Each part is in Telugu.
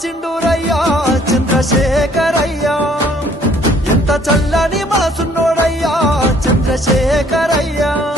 వచ్చిండురయ్యా చంద్రశేఖరయ్యా. ఎంత చల్లని మనసున్నోడయ్యా చంద్రశేఖరయ్యా.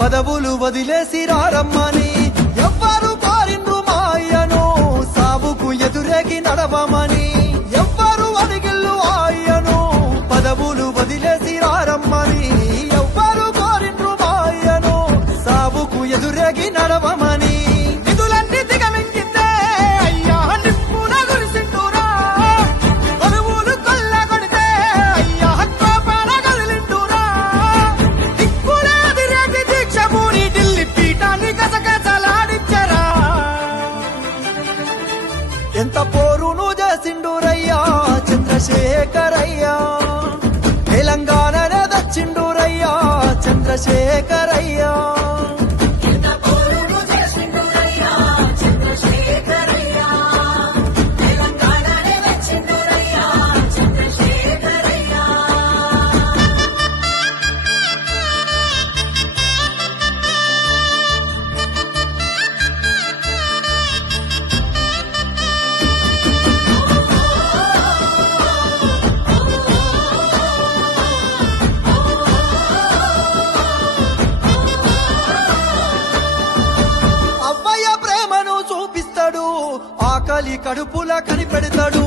పదవులు వదిలేసి రారమ్మని ఎవ్వరు పారిండ్రు మాయను. సాబుకు ఎదురేకి నడవమని చంద్రశేఖరయ్య ఆకలి కడుపులా కనిపెడతాడు.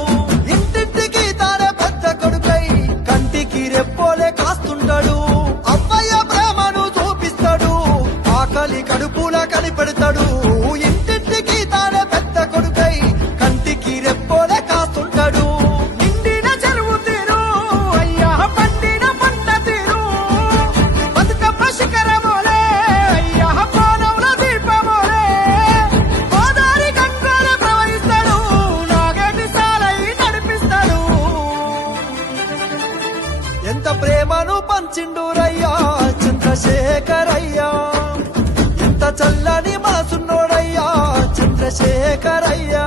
ప్రేమను పంచిండురయ్యా చంద్రశేఖరయ్యా. ఎంత చల్లని మనసున్నోడయ్యా చంద్రశేఖరయ్యా.